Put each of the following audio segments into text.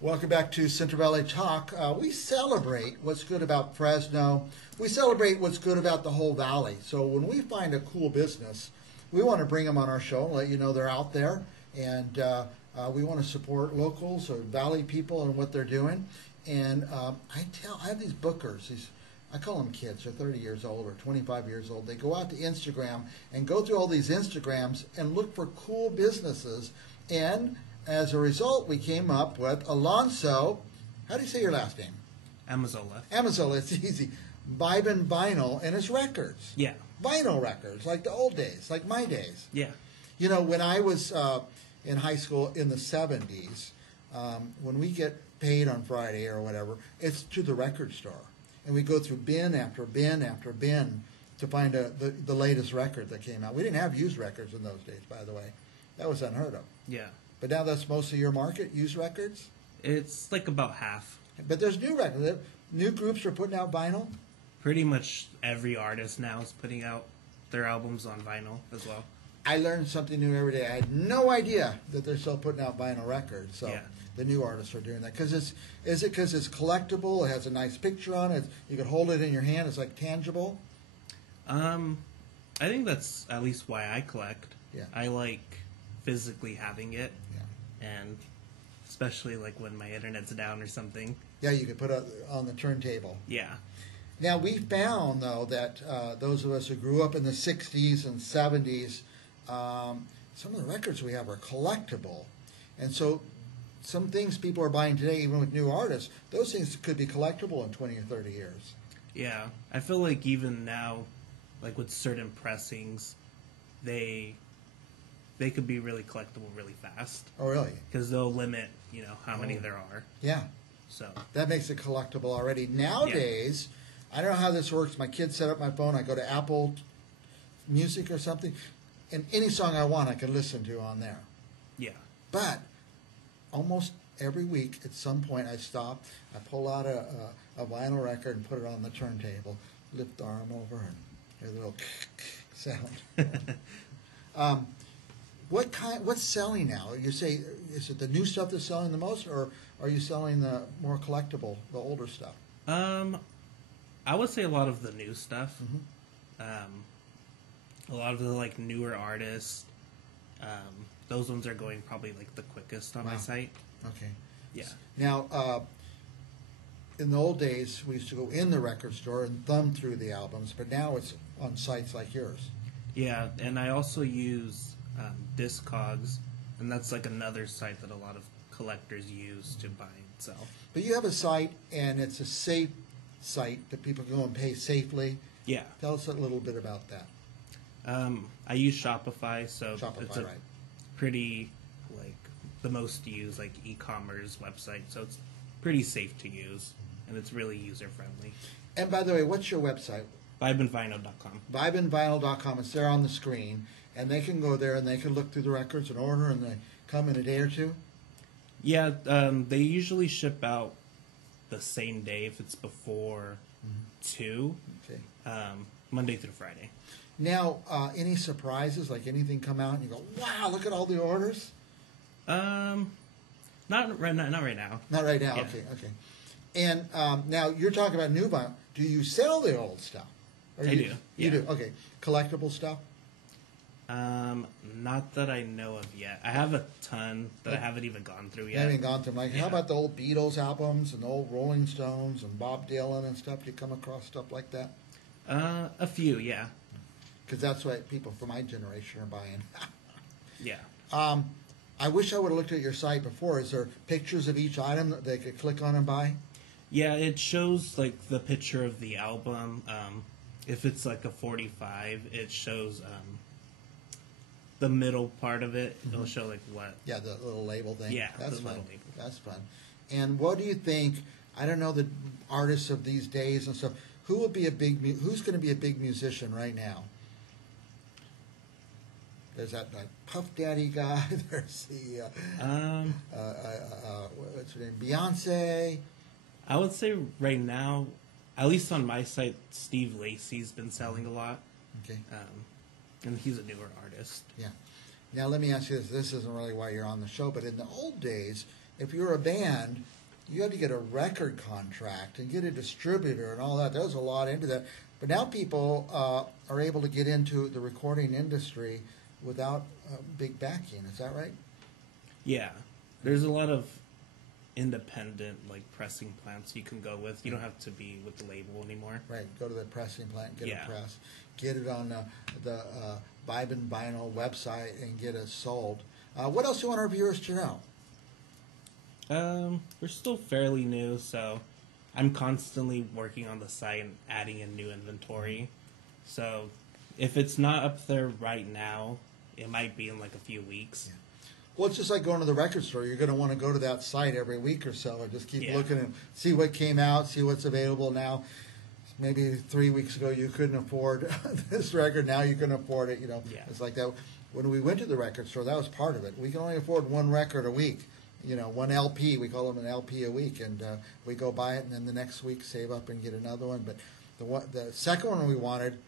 Welcome back to Central Valley Talk. We celebrate what's good about Fresno. We celebrate what's good about the whole valley. So when we find a cool business, we want to bring them on our show and let you know they're out there. And we want to support locals or valley people and what they're doing. And I have these bookers. I call them kids. They're 30 years old or 25 years old. They go out to Instagram and go through all these Instagrams and look for cool businesses. And as a result, we came up with Alonso. How do you say your last name? Amazola. Amazola, it's easy. Vibin Vinyl and his records. Yeah. Vinyl records, like the old days, like my days. Yeah. You know, when I was in high school in the 70s, when we get paid on Friday or whatever, it's to the record store. And we go through bin after bin after bin to find the latest record that came out. We didn't have used records in those days, by the way. That was unheard of. Yeah. But now that's most of your market, used records? It's like about half. But there's new records. New groups are putting out vinyl? Pretty much every artist now is putting out their albums on vinyl as well. I learn something new every day. I had no idea that they're still putting out vinyl records. So yeah. The new artists are doing that. Is it because it's collectible? It has a nice picture on it. You can hold it in your hand. It's like tangible. I think that's at least why I collect. Yeah. I like physically having it. Yeah. And especially like when my internet's down or something. Yeah, you can put it on the turntable. Yeah. Now, we found, though, that those of us who grew up in the 60s and 70s, some of the records we have are collectible. And so some things people are buying today, even with new artists, those things could be collectible in 20 or 30 years. Yeah. I feel like even now, like with certain pressings, they could be really collectible really fast. Oh, really? Because they'll limit, how many there are. Yeah. So that makes it collectible already. Nowadays, I don't know how this works. My kids set up my phone. I go to Apple Music or something, and any song I want I can listen to on there. Yeah. But almost every week at some point I stop, I pull out a vinyl record and put it on the turntable, lift the arm over, and hear the little sound. What's selling now? You say, is it the new stuff that's selling the most, or are you selling the more collectible, the older stuff? I would say a lot of the new stuff. Mm-hmm. A lot of the like newer artists. Those ones are going probably like the quickest on my site. Okay. Yeah. Now, in the old days, we used to go in the record store and thumb through the albums, but now it's on sites like yours. Yeah, and I also use Discogs, and that's like another site that a lot of collectors use to buy and sell. But you have a site, and it's a safe site that people can go and pay safely. Yeah. Tell us a little bit about that. I use Shopify, so it's a right. pretty, like, the most used, like, e-commerce website, so it's pretty safe to use, and it's really user-friendly. And by the way, what's your website? VibinVinyl.com. VibinVinyl.com. It's there on the screen, and they can go there and they can look through the records and order, and they come in a day or two? Yeah, they usually ship out the same day if it's before 2, Okay. Monday through Friday. Now, any surprises, like anything come out and you go, wow, look at all the orders? Not right now. Not right now, Yeah. okay. And now, you're talking about new vinyl. Do you sell the old stuff? I do. You Yeah. do, okay. Collectible stuff? Not that I know of yet. I have a ton that I haven't even gone through You yet. haven't gone through them. Like, how about the old Beatles albums and the old Rolling Stones and Bob Dylan and stuff? Do you come across stuff like that? A few, yeah. Because that's what people from my generation are buying. Yeah. I wish I would have looked at your site before. Is there pictures of each item that they could click on and buy? Yeah, it shows like the picture of the album. If it's like a 45, it shows the middle part of it. It'll show like what. Yeah, the little label thing. Yeah, that's the fun. little label. That's fun. And what do you think? I don't know the artists of these days and stuff. Who's going to be a big musician right now? There's that Puff Daddy guy. There's the what's her name? Beyonce. I would say right now, at least on my site, Steve Lacy's been selling a lot. Okay. And he's a newer artist. Yeah. Now let me ask you this. This isn't really why you're on the show, but in the old days, if you're a band, you had to get a record contract and get a distributor and all that. There was a lot into that. But now people are able to get into the recording industry without big backing. Is that right? Yeah, there's a lot of independent like pressing plants you can go with. You don't have to be with the label anymore. Right. Go to the pressing plant, get Yeah. a press, get it on the Vibin Vinyl website, and get it sold. What else do you want our viewers to know? We're still fairly new, so I'm constantly working on the site and adding in new inventory. So if it's not up there right now, it might be in like a few weeks. Yeah. Well, it's just like going to the record store. You're going to want to go to that site every week or so and just keep Yeah. looking and see what came out, see what's available now. Maybe 3 weeks ago you couldn't afford this record. Now you can afford it. Yeah. It's like that. When we went to the record store, that was part of it. We can only afford one record a week. One LP. We call them an LP a week, and we go buy it, and then the next week save up and get another one. But the second one we wanted,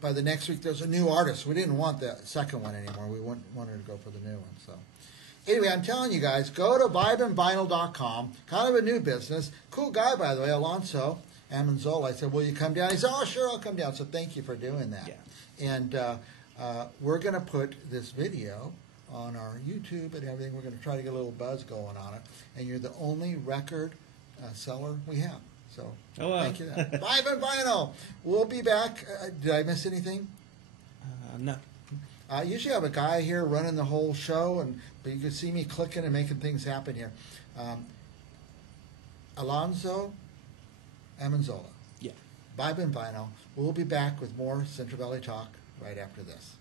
by the next week there's a new artist. We didn't want the second one anymore. We wanted to go for the new one. So anyway, I'm telling you guys, go to vibinvinyl.com. Kind of a new business. Cool guy, by the way, Alonso Amanzola. I said, will you come down? He said, oh, sure, I'll come down. So thank you for doing that. Yeah. And we're going to put this video on our YouTube and everything. We're going to try to get a little buzz going on it. And you're the only record seller we have. So thank you. Vibin Vinyl. We'll be back. Did I miss anything? No. Usually I have a guy here running the whole show, but you can see me clicking and making things happen here. Alonso Amanzola. Yeah. Vibin Vinyl. We'll be back with more Central Valley Talk right after this.